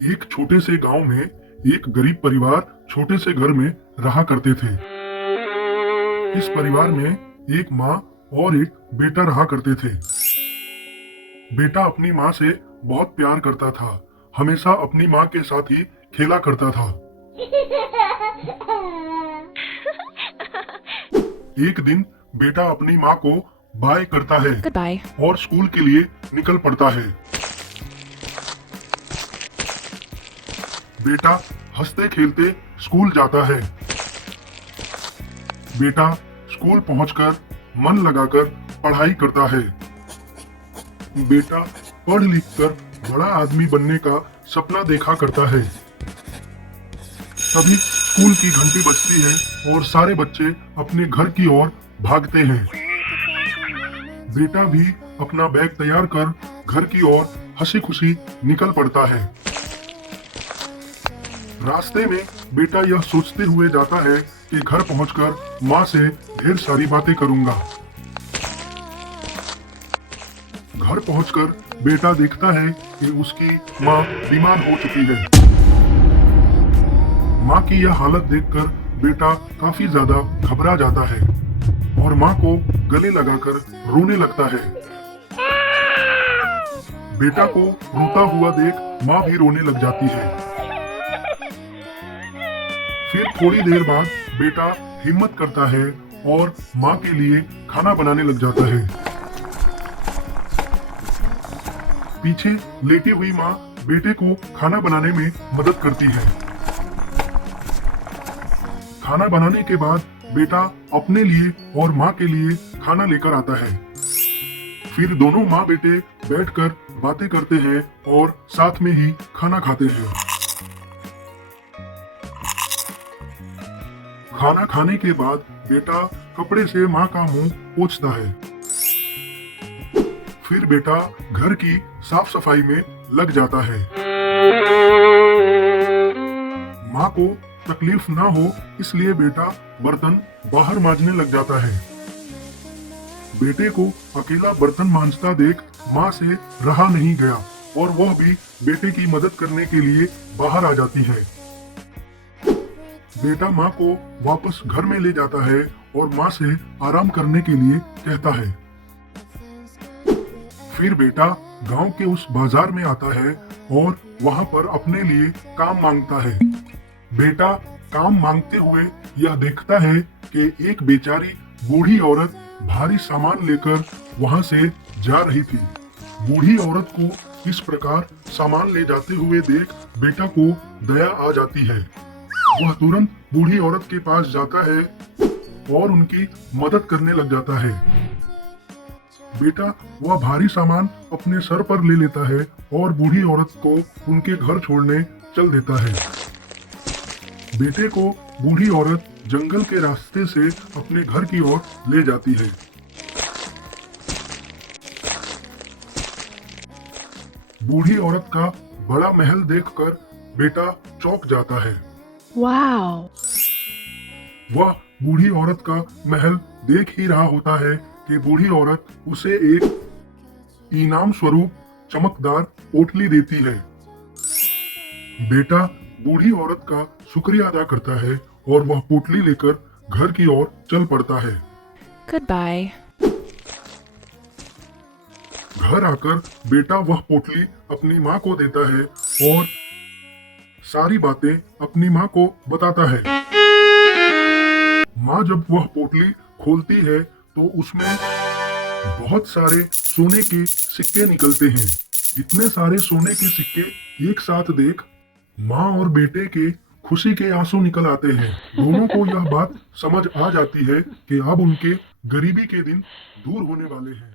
एक छोटे से गांव में एक गरीब परिवार छोटे से घर में रहा करते थे। इस परिवार में एक माँ और एक बेटा रहा करते थे। बेटा अपनी माँ से बहुत प्यार करता था, हमेशा अपनी माँ के साथ ही खेला करता था। एक दिन बेटा अपनी माँ को बाय करता है Goodbye. और स्कूल के लिए निकल पड़ता है। बेटा हंसते खेलते स्कूल जाता है। बेटा स्कूल पहुंचकर मन लगाकर पढ़ाई करता है। बेटा पढ़ लिख कर बड़ा आदमी बनने का सपना देखा करता है। तभी स्कूल की घंटी बजती है और सारे बच्चे अपने घर की ओर भागते हैं। बेटा भी अपना बैग तैयार कर घर की ओर हंसी खुशी निकल पड़ता है। रास्ते में बेटा यह सोचते हुए जाता है कि घर पहुंचकर माँ से ढेर सारी बातें करूंगा। घर पहुंचकर बेटा देखता है कि उसकी माँ बीमार हो चुकी है। माँ की यह हालत देखकर बेटा काफी ज्यादा घबरा जाता है और माँ को गले लगाकर रोने लगता है। बेटा को रोता हुआ देख माँ भी रोने लग जाती है। फिर थोड़ी देर बाद बेटा हिम्मत करता है और माँ के लिए खाना बनाने लग जाता है। पीछे लेटी हुई माँ बेटे को खाना बनाने में मदद करती है। खाना बनाने के बाद बेटा अपने लिए और माँ के लिए खाना लेकर आता है। फिर दोनों माँ बेटे बैठकर बातें करते हैं और साथ में ही खाना खाते हैं। खाना खाने के बाद बेटा कपड़े से माँ का मुंह पोंछता है। फिर बेटा घर की साफ सफाई में लग जाता है। माँ को तकलीफ ना हो इसलिए बेटा बर्तन बाहर मांजने लग जाता है। बेटे को अकेला बर्तन मांजता देख माँ से रहा नहीं गया और वह भी बेटे की मदद करने के लिए बाहर आ जाती है। बेटा माँ को वापस घर में ले जाता है और माँ से आराम करने के लिए कहता है। फिर बेटा गांव के उस बाजार में आता है और वहां पर अपने लिए काम मांगता है। बेटा काम मांगते हुए यह देखता है कि एक बेचारी बूढ़ी औरत भारी सामान लेकर वहां से जा रही थी। बूढ़ी औरत को इस प्रकार सामान ले जाते हुए देख बेटा को दया आ जाती है। वह तुरंत बूढ़ी औरत के पास जाता है और उनकी मदद करने लग जाता है। बेटा वह भारी सामान अपने सर पर ले लेता है और बूढ़ी औरत को उनके घर छोड़ने चल देता है। बेटे को बूढ़ी औरत जंगल के रास्ते से अपने घर की ओर ले जाती है। बूढ़ी औरत का बड़ा महल देखकर बेटा चौंक जाता है। Wow. वह बूढ़ी औरत का महल देख ही रहा होता है कि बूढ़ी औरत उसे एक इनाम स्वरूप चमकदार पोटली देती है। बेटा बूढ़ी औरत का शुक्रिया अदा करता है और वह पोटली लेकर घर की ओर चल पड़ता है। Goodbye. घर आकर बेटा वह पोटली अपनी माँ को देता है और सारी बातें अपनी माँ को बताता है। माँ जब वह पोटली खोलती है तो उसमें बहुत सारे सोने के सिक्के निकलते हैं। इतने सारे सोने के सिक्के एक साथ देख माँ और बेटे के खुशी के आंसू निकल आते हैं। दोनों को यह बात समझ आ जाती है कि अब उनके गरीबी के दिन दूर होने वाले हैं।